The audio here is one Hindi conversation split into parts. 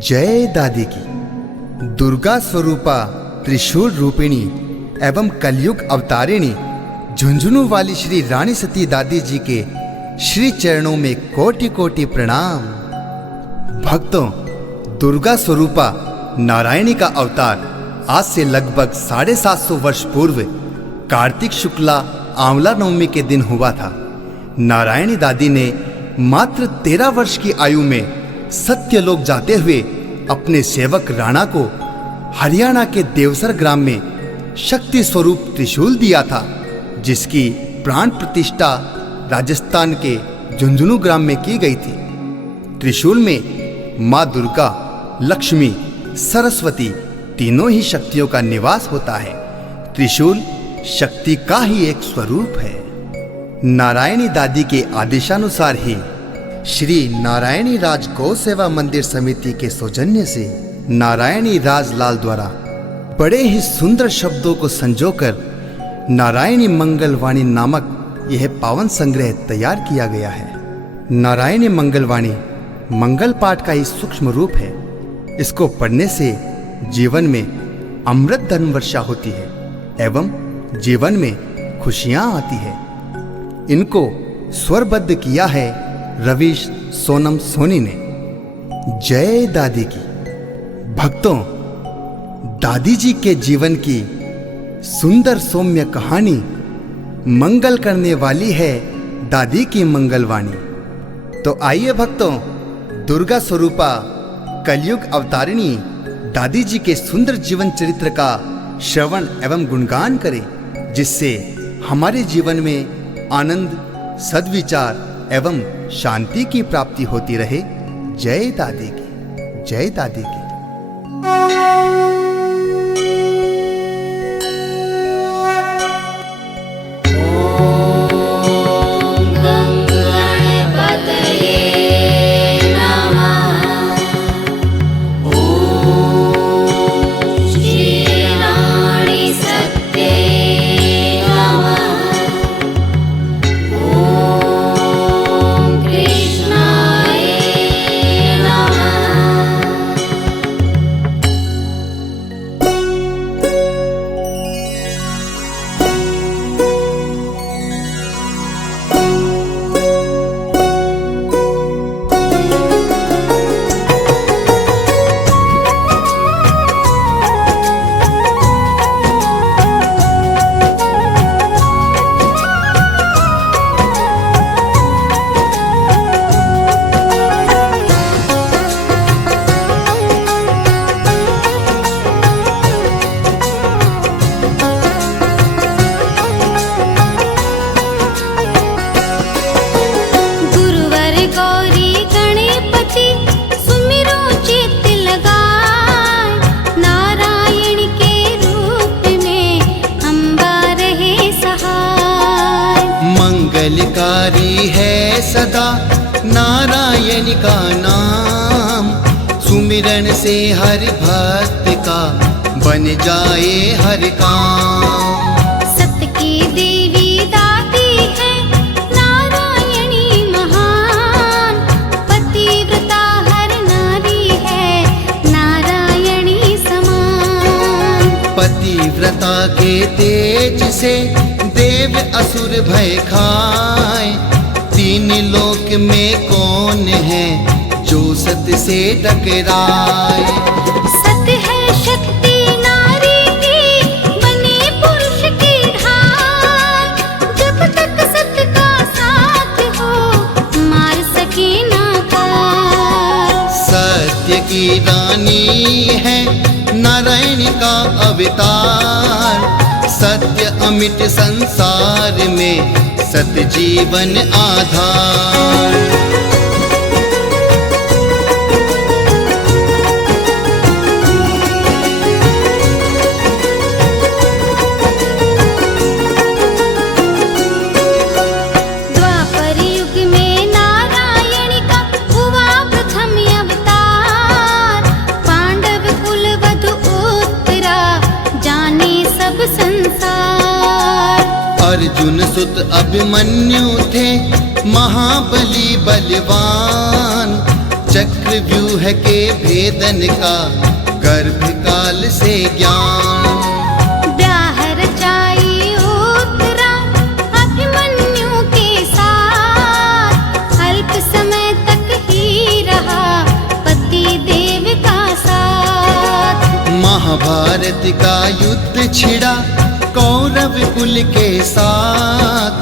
जय दादी की। दुर्गा स्वरूपा त्रिशूल रूपिणी एवं कलयुग अवतारिणी झुंझुनू वाली श्री रानी सती दादी जी के श्री चरणों में कोटि कोटि प्रणाम। भक्तों, दुर्गा स्वरूपा नारायणी का अवतार आज से लगभग 750 वर्ष पूर्व कार्तिक शुक्ला आंवला नवमी के दिन हुआ था। नारायणी दादी ने मात्र 13 वर्ष की आयु में सत्यलोक जाते हुए अपने सेवक राणा को हरियाणा के देवसर ग्राम में शक्ति स्वरूप त्रिशूल दिया था, जिसकी प्राण प्रतिष्ठा राजस्थान के झुंझुनू ग्राम में की गई थी। त्रिशूल में माँ दुर्गा, लक्ष्मी, सरस्वती तीनों ही शक्तियों का निवास होता है। त्रिशूल शक्ति का ही एक स्वरूप है। नारायणी दादी के आदेशानुसार ही श्री नारायणी राज गौ सेवा मंदिर समिति के सौजन्य से नारायणी राजलाल द्वारा बड़े ही सुंदर शब्दों को संजोकर नारायणी मंगलवाणी नामक यह पावन संग्रह तैयार किया गया है। नारायणी मंगलवाणी मंगल पाठ का ही सूक्ष्म रूप है। इसको पढ़ने से जीवन में अमृत धन वर्षा होती है एवं जीवन में खुशियां आती है। इनको स्वरबद्ध किया है रवीश सोनम सोनी ने। जय दादी की। भक्तों, दादी जी के जीवन की सुंदर सौम्य कहानी मंगल करने वाली है दादी की मंगलवाणी। तो आइए भक्तों, दुर्गा स्वरूपा कलयुग अवतारिणी दादी जी के सुंदर जीवन चरित्र का श्रवण एवं गुणगान करें, जिससे हमारे जीवन में आनंद, सद्विचार एवं शांति की प्राप्ति होती रहे। जय दादी की। जय दादी की। मंगलकारी है सदा नारायण का नाम, सुमिरन से हर भक्त का बन जाए हर काम। सत्य की देवी दादी है नारायणी महान, पतिव्रता हर नारी है नारायणी समान। पतिव्रता के तेज से देव असुर भय खाए, तीन लोक में कौन है जो सत्य से टकराए। सत्य है शक्ति नारी की, बने पुरुष की ढाल, जब तक सत्य का साथ हो मार सके ना काल। सत्य की रानी है नारायण का अवतार, सत्य अमिट संसार में सत्य जीवन आधार। द्वापर युग में नारायण का हुआ प्रथम अवतार, पांडव कुल वधु उत्तरा जाने सब संसार। अर्जुन सुत अभिमन्यु थे महाबली बलवान, चक्रव्यूह के भेदन का गर्भकाल से ज्ञान। ब्याह रचाई उतरा अभिमन्यु के साथ, अल्प समय तक ही रहा पति देव का साथ। महाभारत का युद्ध छिड़ा कौरव कुल के साथ,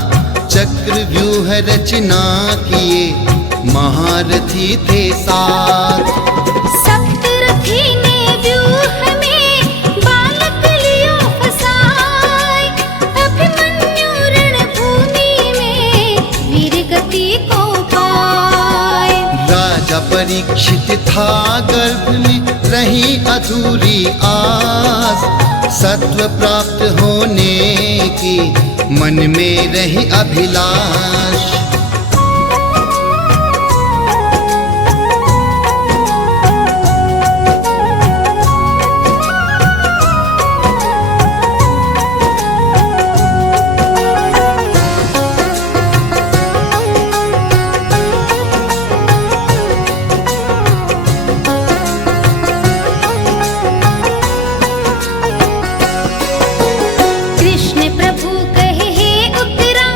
चक्रव्यूह रचना किए महारथी थे साथ। सप्तरथी ने व्यूह में बालक लियो फसाए, अभिमन्यु रणभूमि में वीर गति को पाए। राजा परीक्षित था गर्भ में रही अधूरी आस, सत्व प्राप्त होने की मन में रही अभिलाष। कृष्ण प्रभु कहे हे उत्तरा,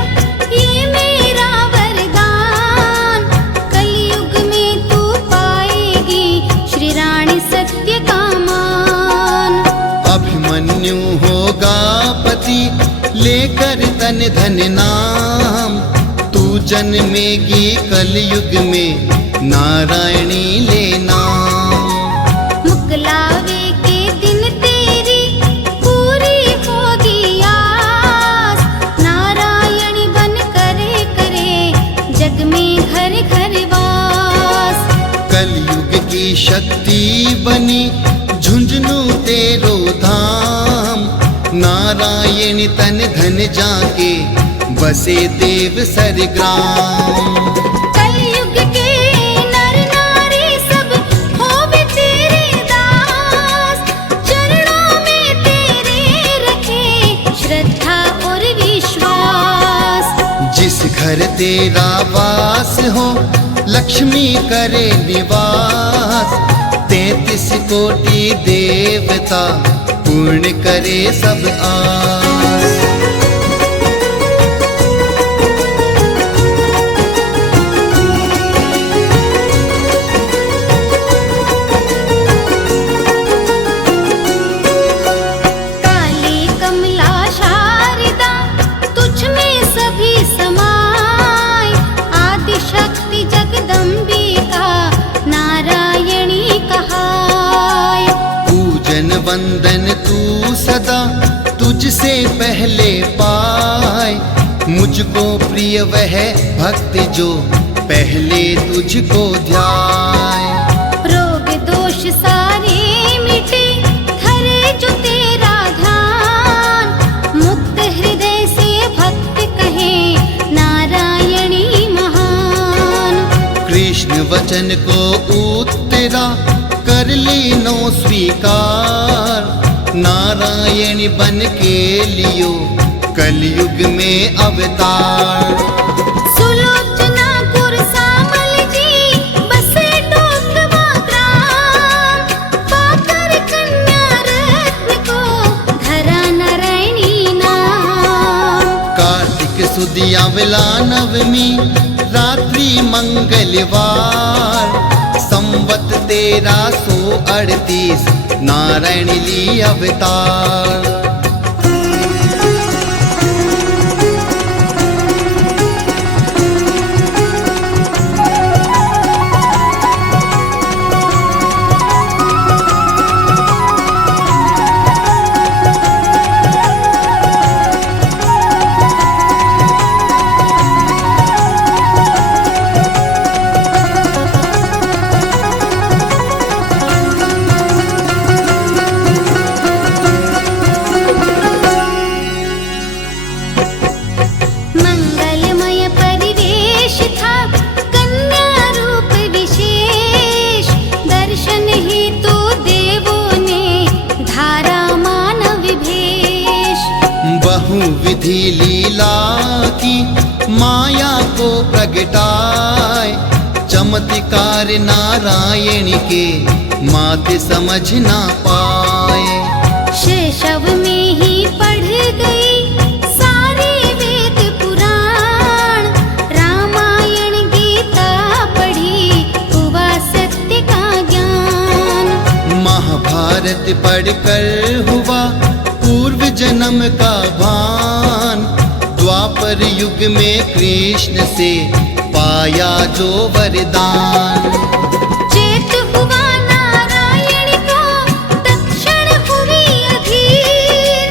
ये मेरा वरदान, कलयुग में तू पाएगी श्री रानी सत्य का मान। अभिमन्यु होगा पति लेकर तन धन नाम, तू जन्मेगी कलयुग में नारायणी ले नाम। मुकलावे के दिन तेरी पूरी होगी आस, नारायणी बन करे करे जग में घर घर वास। कलयुग की शक्ति बनी झुंझुनू तेरो धाम, नारायण तन धन जाके बसे देव सरग्राम। कलयुग के नर नारी सब होवे तेरे दास, चरणों में तेरे रखे श्रद्धा और विश्वास। जिस घर तेरा वास हो लक्ष्मी करे निवास, 33 कोटि देवता पूर्ण करे सब आस। काली कमला शारदा तुझ में सभी समाए, आदि शक्ति जगदम्बिका नारायणी कहाय। पूजन वंदन तू सदा तुझसे पहले पाए, मुझको प्रिय वह भक्त जो पहले तुझको ध्याए। रोग दोष सारे मिटे धरे जो तेरा ध्यान, मुक्त हृदय से भक्त कहे नारायणी महान। कृष्ण वचन को उत्तरा कर लीनो स्वीकार, नारायण बन के लियो कलयुग में अवतार। सुलोचना गुर सामल जी बसे टोकवा ग्राम, पाकर कन्या रत्न को धरा नारायणी नाम। कार्तिक सुदिया विला नवमी रात्रि मंगलवार, संवत 1338 नारायण ली अवतार। विधि लीला की माया को प्रगटाए, चम चमत्कार नारायण के माते समझ ना पाए। शैशव में ही पढ़ गई सारे वेद पुराण, रामायण गीता पढ़ी हुआ सत्य का ज्ञान। महाभारत पढ़कर हुआ पूर्व जन्म का भान, द्वापर युग में कृष्ण से पाया जो वरदान। चेत हुआ नारायण को तत्क्षण हुई अधीर,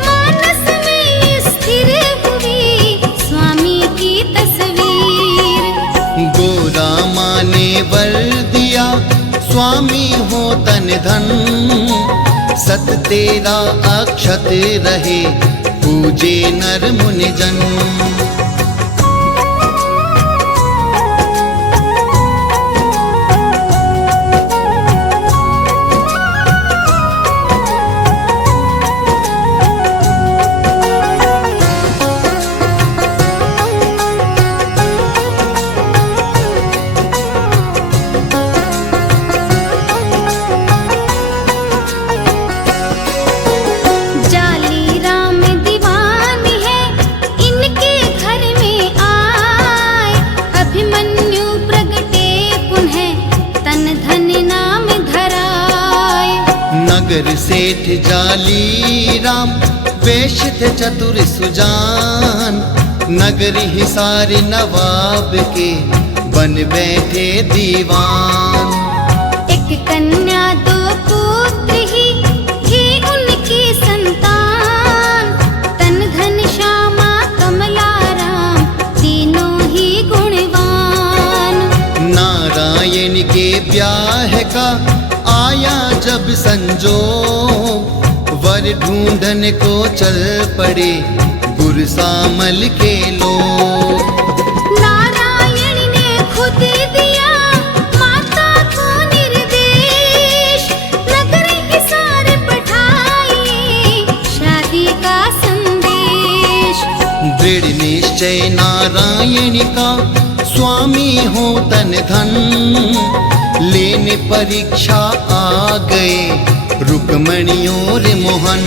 मानस में स्थिर हुई स्वामी की तस्वीर। गोरा माँ ने वर दिया स्वामी हो तन धन, सत तेरा अक्षत रहे पूजे नर मुनि जन। जाली राम दीवान है इनके घर में आए, अभिमन्यु प्रगटे पुनः तन धन नाम धराए। नगर सेठ जाली राम वेश थे चतुर सुजान, नगर हिसार नवाब के बन बैठे दीवान। एक कन्या दो पुत्र ही उनकी संतान, तन धन श्यामा कमला राम तीनों ही गुणवान। नारायण के ब्याह का आया जब संजोग, वर ढूंढन को चल पड़े गुरसामल के लोग। नारायण ने खुद दिया माता को निर्देश, नगर हिसार पठाए शादी का संदेश। दृढ़ निश्चय नारायण का स्वामी हो तन धन, लेने परीक्षा आ गए रुक्मणी और मोहन।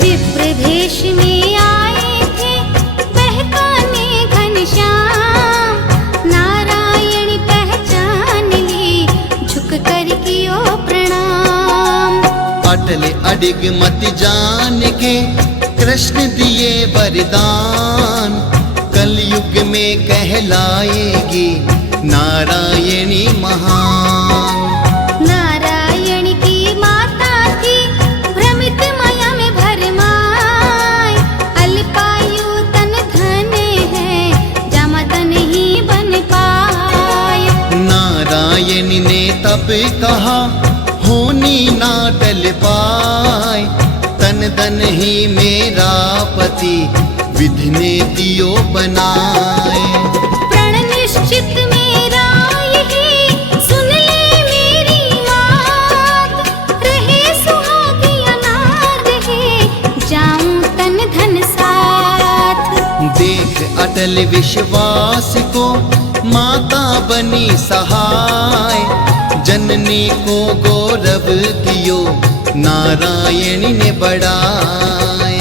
विप्र भेष में आए थे बहकाने घनश्याम, नारायण पहचान ली झुक कर कियो प्रणाम। अटल अडिग मत जान के कृष्ण दिए वरदान, कलयुग में कहलाएगी नारायणी महान। नारायण की माता थी भ्रमित माया में भरमाए, अल्पायु तन धन है जमदन ही बन पाए। नारायण ने तब कहा होनी ना टल पाए, तन धन ही मेरा पति विधि ने दियो बनाए। प्रण निश्चित मेरा यही सुन ले मेरी बात, रहे सुहागी अनार रहे जाऊं तन धन साथ। देख अटल विश्वास को माता बनी सहाय, जननी को गौरव दियो नारायणी ने बढ़ाए।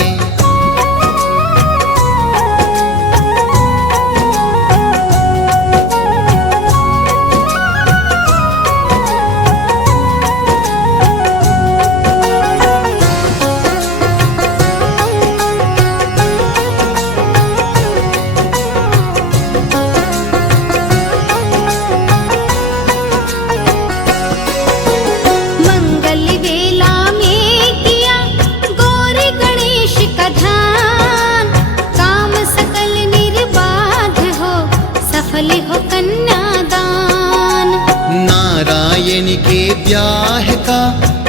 मंगल वेला में किया गौर गणेश का ध्यान, काम सकल निर्बाध हो सफल हो कन्यादान। नारायण के ब्याह का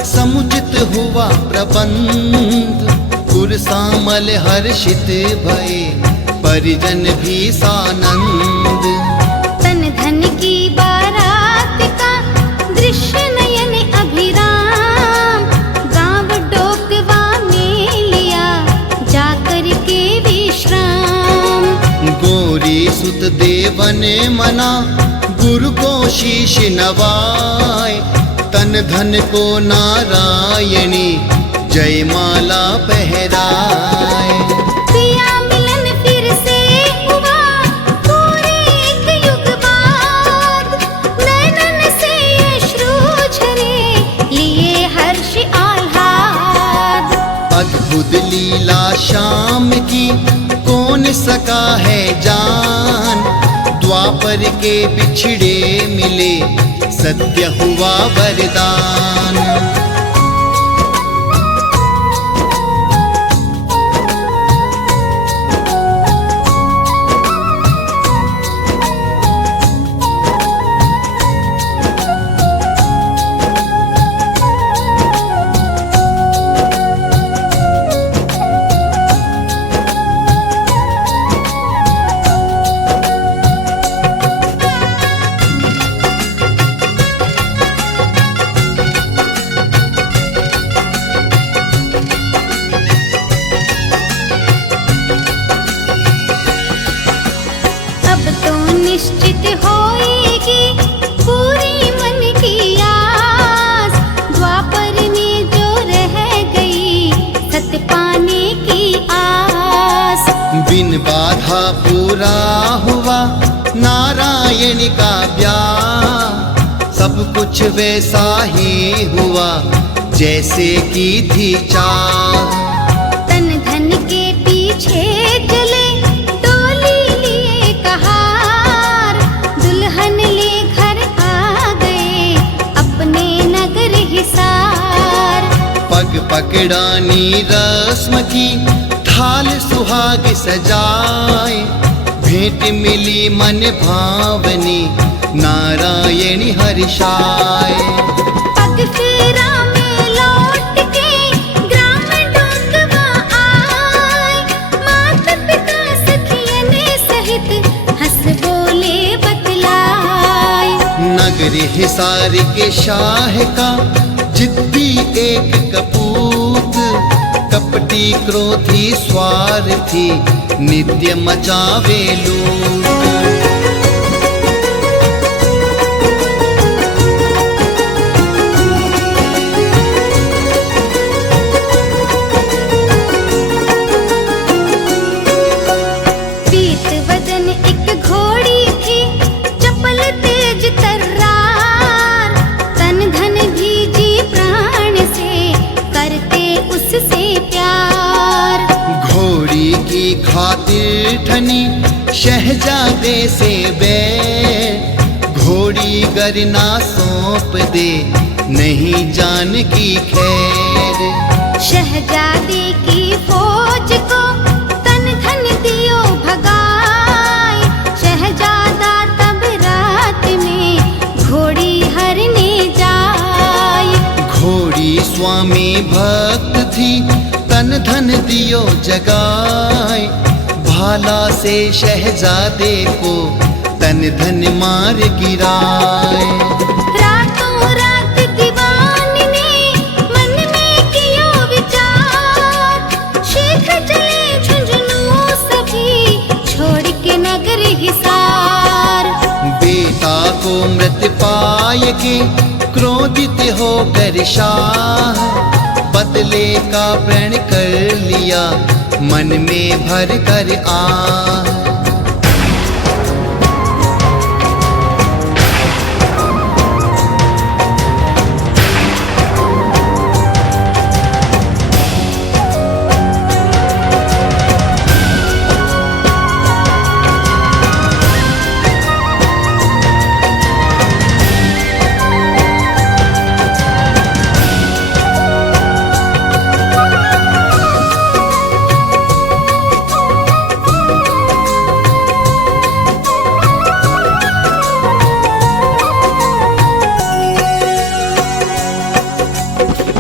समुचित हुआ प्रबंध, कुरसामल हर्षित भये परिजन भी सानंद। तन धन की बारात का दृश्य मना गुरु को शीश नवाए। तन धन को नारायणी जयमाला पहराए। पिया मिलन फिर से हुआ पूरे एक युग बाद, नैनन से अश्रु झरे लिए हर्ष आह्लाद। अद्भुत लीला श्याम की कौन सका है जान, द्वापर के बिछड़े मिले सत्य हुआ वरदान। अब तो निश्चित होएगी पूरी मन की आस, द्वापर में जो रह गई सत्य पाने की आस। बिन बाधा पूरा हुआ नारायण का ब्याह, सब कुछ वैसा ही हुआ जैसे की थी चाह। तन धन के पीछे चले डोली लिए कहार, दुल्हन ले घर आ गए अपने नगर हिसार। पग पकड़ानी रस्म की थाल सुहाग सजाए, भेंट मिली मन भावनी नारायणी हर्षाए। पग फेरा में लौट के ग्राम डोंगवा आए, माता पिता सखियन सहित हंस बोले बतलाए। नगर हिसार के शाह का जिद्दी एक कपूत, कपटी क्रोधी स्वार्थी नित्य मचावे लूट। पीत वदन एक घोड़ी थी चपल तेज तर्रार, तन धन भीजी प्राण से करते उससे प्यार। घोड़ी की खातिर ठनी शहजादे से बैर, घोड़ी गर ना सौंप दे नहीं जान की खैर। शहजादे की फौज को तन धन दियो भगाए, शहजादा तब रात में घोड़ी हरने जाए। घोड़ी स्वामी भक्त थी तन धन दियो जगाए, भाला से शहजादे को तन धन मार गिराए। रातों रात दीवान ने मन में कियो विचार, शीघ्र चले झुंझुनू सभी छोड़ के नगर हिसार। बेटा को मृत पाए के क्रोधित होकर शाह, बदले का प्रण कर लिया मन में भर कर आह।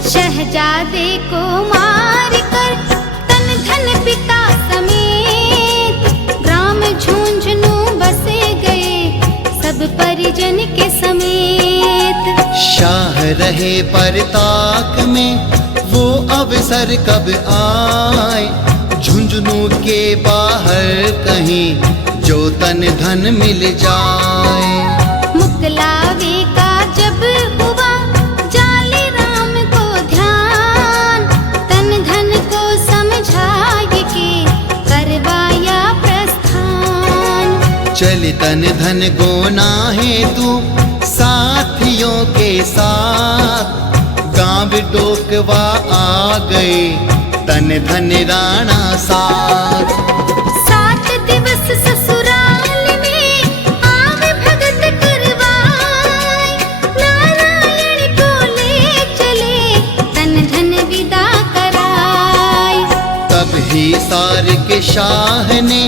शहजादे को मार कर तन धन पिता समेत, ग्राम झुंझुनू बसे गए सब परिजन के समेत। शाह रहे परताक में वो अवसर कब आए, झुंझुनू के बाहर कहीं जो तन धन मिल जाए। मुकलावे का जब हुआ जाले राम को ध्यान, तन धन को समझाए के करवाया प्रस्थान। चल तन धन गोना है तू साथियों के साथ, गांव डोकवा आ गए तन धन राणा साथ। 7 दिवस ससुराल में आवे भगत करवाए, नारायण को ले चले तन धन विदा कराए। तब ही सार के शाह ने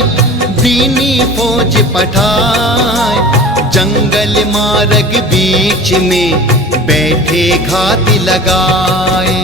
दीनी फौज पठाए, जंगल मार्ग बीच में बैठे घात लगाए।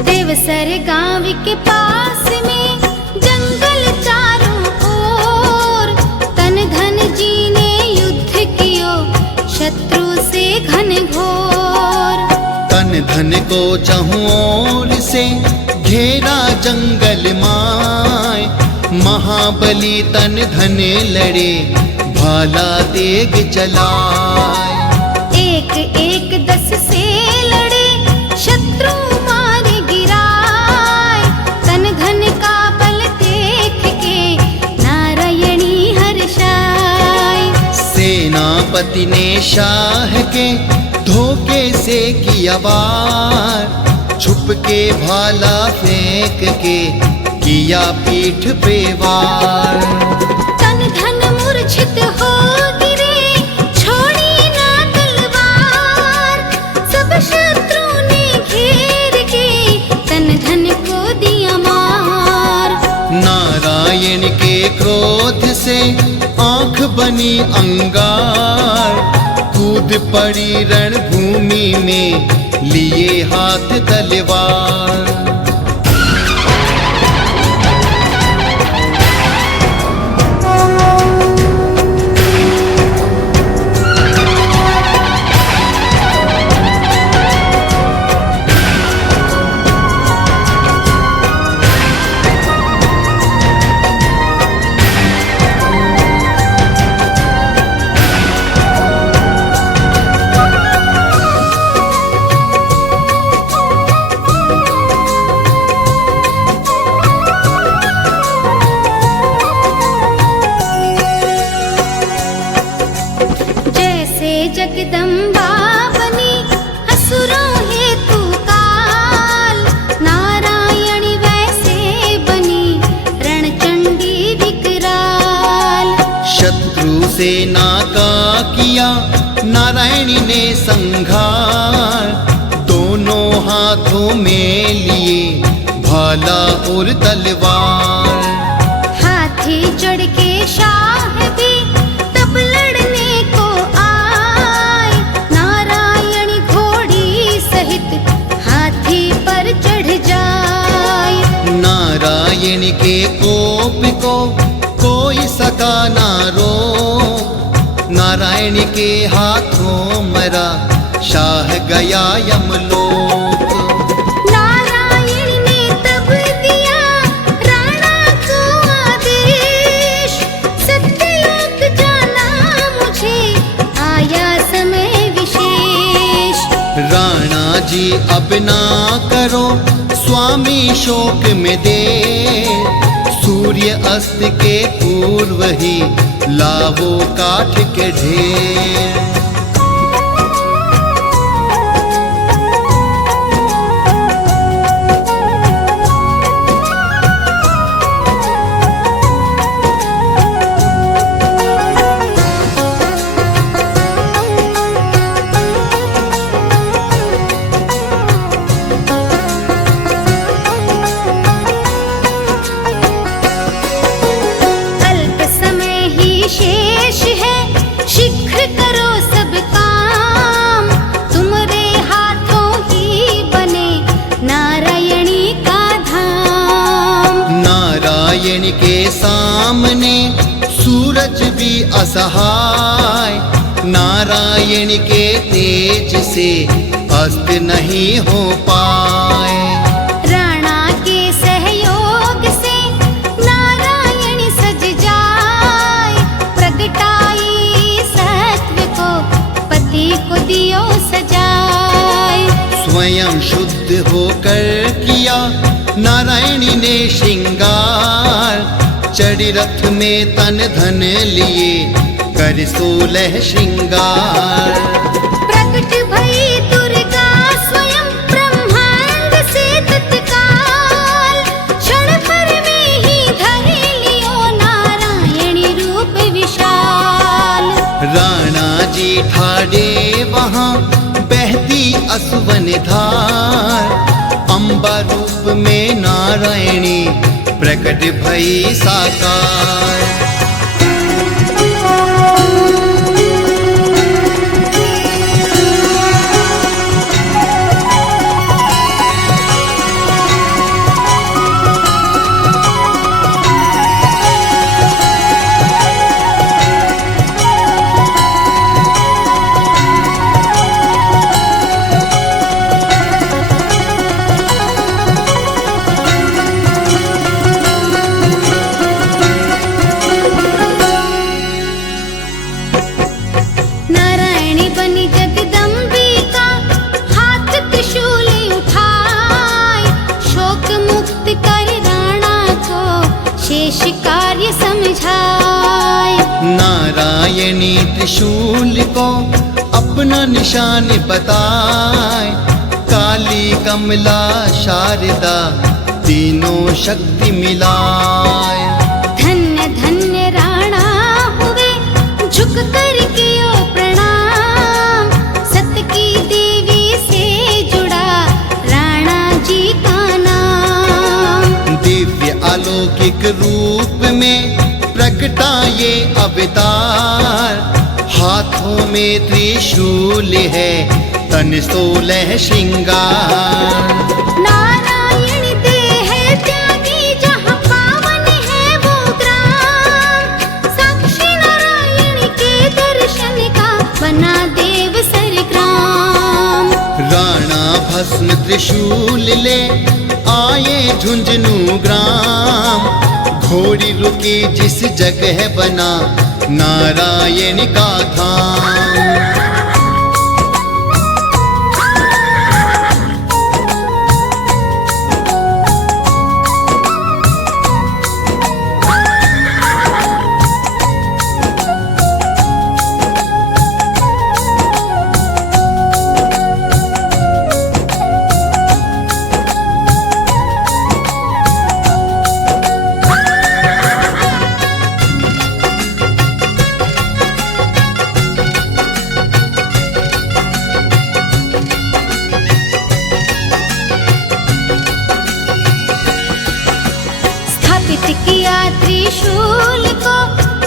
देवसर गांव के पास में जंगल चारों ओर, तन धन जी ने युद्ध कियो शत्रु से घनघोर। तन धन को चहुं ओर से घेरा जंगल माय, महाबली तन धन लड़े भाला तेग चलाए। एक एक 10 से लड़े शत्रु मारे गिराए, तन धन का बल देख के नारायणी हर्षाए। सेनापति ने शाह के धोखे से किया वार, छुप के भाला फेंक के किया पीठ पे वार। तन धन मूर्छित हो गिरे छोड़ी ना तलवार, सब शत्रु ने घेर के तन धन को दिया मार। नारायण के क्रोध से आंख बनी अंगार, कूद पड़ी रणभूमि में लिए हाथ तलवार। जगदम्बा बनी असुरों हेतु काल, नारायण वैसे बनी रणचंडी विकराल। शत्रु सेना का किया नारायणी ने संघार, दोनों हाथों में लिए भाला और तलवार। हाथी चढ़ के शाह भी तब लड़ने को आए, नारायण घोड़ी सहित हाथी पर चढ़ जाए। नारायण के कोप को कोई सका ना रोक, नारायण के हाथों मरा शाह गया यमलोक। नारायण ने तब दिया राणा को आदेश, सत्यलोक जाना मुझे आया समय विशेष। राणा जी अब ना करो स्वामी शोक में दे, सूर्य अस्त के पूर्व ही लावो काठ के ढेर। सामने सूरज भी असहाय, नारायण के तेज से अस्त नहीं हो पाए। राणा के सहयोग से नारायण सज जाए, प्रगटाई सत्व को पति को दियो सजाए। स्वयं शुद्ध होकर किया नारायणी ने श्रृंगार, चढ़ी रथ में तन धन लिए कर 16 श्रृंगार। प्रकट भई दुर्गा स्वयं ब्रह्मांड से तत्काल, क्षण भर में ही धर लियो नारायणी रूप विशाल। राणा जी ठाड़े वहाँ बहती असुवन धार, अम्बा रूप में नारायणी प्रकट भई साकार। नारायणी बनी जगदम्बिका, हाथ त्रिशूल उठाए, शोक मुक्त कर राणा को शेष कार्य समझाए। नारायणी त्रिशूल को अपना निशान बताए, काली कमला शारदा तीनों शक्ति मिलाए। धन्य धन्य राणा हुए झुक कर कियो प्रणाम, सत की देवी से जुड़ा राणा जी का नाम। दिव्य अलौकिक रूप में प्रगटा ये अवतार, हाथों में त्रिशूल है तन 16 श्रृंगार। नारायण देह त्यागी जहाँ पावन है वो ग्राम, साक्षी नारायण के दर्शन का बना देव सरग्राम। राणा भस्म त्रिशूल ले आए झुंझुनू ग्राम, घोड़ी रुकी जिस जगह बना नारायण का धाम। स्थापित किया त्रिशूल को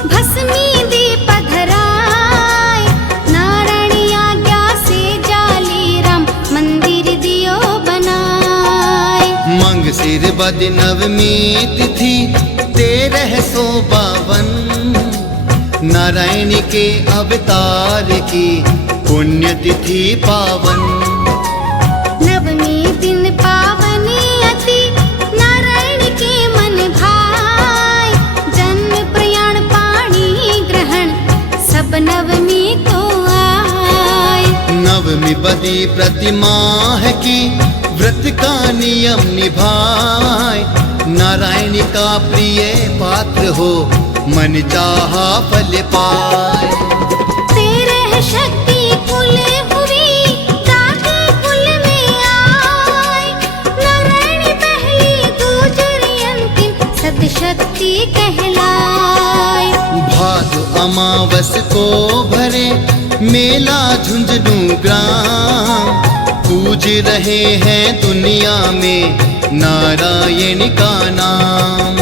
भस्मी दीप धराए, नारायणी आज्ञा से जाली राम मंदिर दियो बनाए। मंग सिर बद नवमी तिथि 1352, नारायण के अवतार की पुण्य तिथि पावन। नवमी दिन पावनी अति नारायण के मन भाए, जन्म प्रयाण पाणी ग्रहण सब नवमी को आए। नवमी बदी प्रतिमाह की व्रत का नियम निभाए, नारायण का प्रिय पात्र हो मन चाहा फल पाए। 13 शक्ति कुल हुई दादी कुल में आए, नारायण पहली दूसरी अंतिम सदशक्ति कहलाए। भादो अमावस को भरे मेला झुंझुनू ग्राम, पूज रहे हैं दुनिया में नारायण का नाम।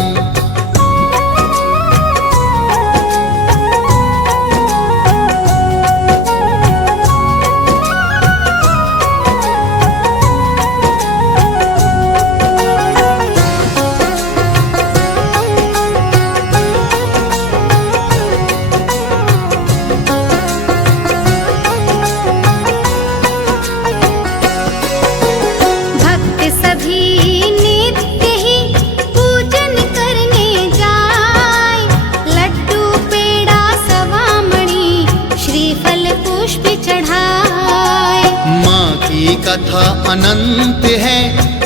कथा अनंत है,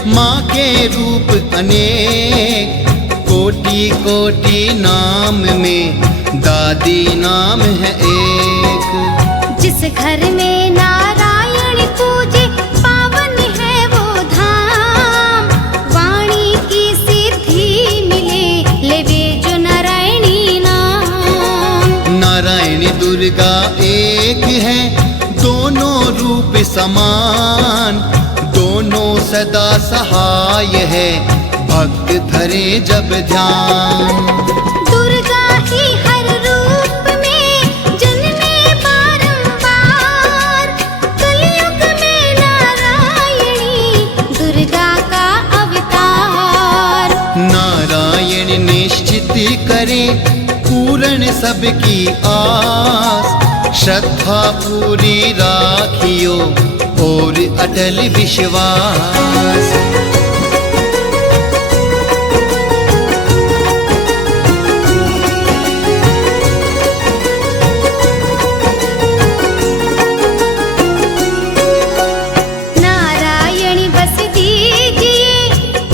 माँ के रूप अनेक। कोटि कोटि नाम में दादी नाम है एक। जिस घर में नारायण पूजे पावन है वो धाम। वाणी की सिद्धि मिले लेवे जो नारायणी नाम। नारायणी दुर्गा एक है, दोनों रूप समान। दोनों सदा सहाय है, भक्त धरे जब ध्यान। दुर्गा ही हर रूप में जन्मे बारंबार। कलयुग में नारायणी दुर्गा का अवतार। नारायण निश्चित करे पूर्ण सबकी आस। श्रद्धा पूरी राखियो और अटल विश्वास। नारायणी बस दीजिए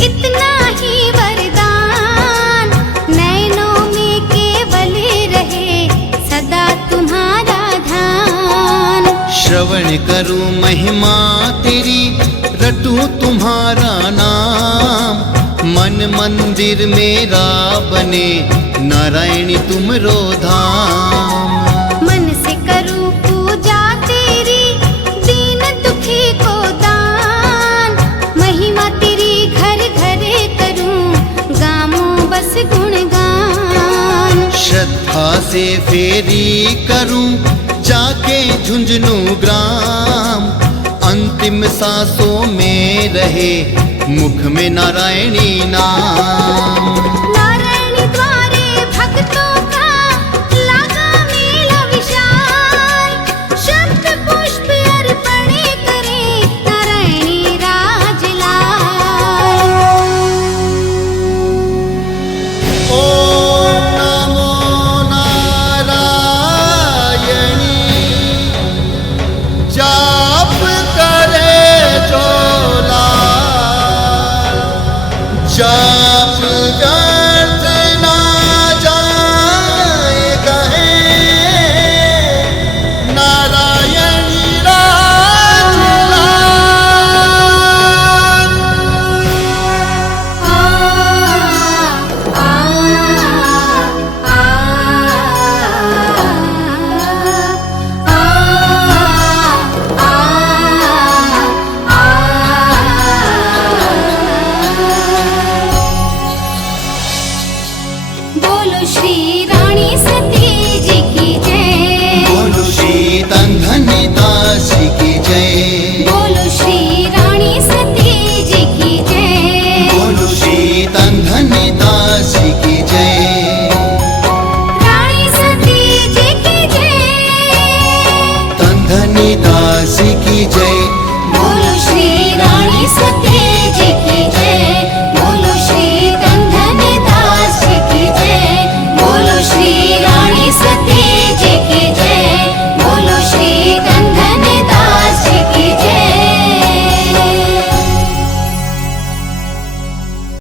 इतना ही वरदान। नैनों में केवल रहे सदा तुम्हारा ध्यान। श्रवण करूं महिमा तेरी, रटूं तुम्हारा नाम। मन मंदिर मेरा बने, नारायणी तुमरो धाम। मन से करूं पूजा तेरी, दीन दुखी को दान। महिमा तेरी घर घर करूं, गाऊं बस गुणगान। श्रद्धा से फेरी करूं, जाके झुंझुनू ग्राम। अंतिम सांसों में रहे, मुख में नारायणी नाम। नारायणी द्वारे भक्तों का लागा मेला विशाल। शब्द पुष्प अर्पण करे नारायणी राजलाल। ओम नमो नारायणी। जाप करे जो लाल, जाप व्यर्थ ना जाए कहे। नारायणी राजलाल। बोलो श्री रानी सती जी की जय। बोलो श्री धन्य दास की जय। बोलो श्री रानी सती जी की जय। बोलो श्री धन्य दास की जय। रानी सती जी की जय। धन्य दास की जय।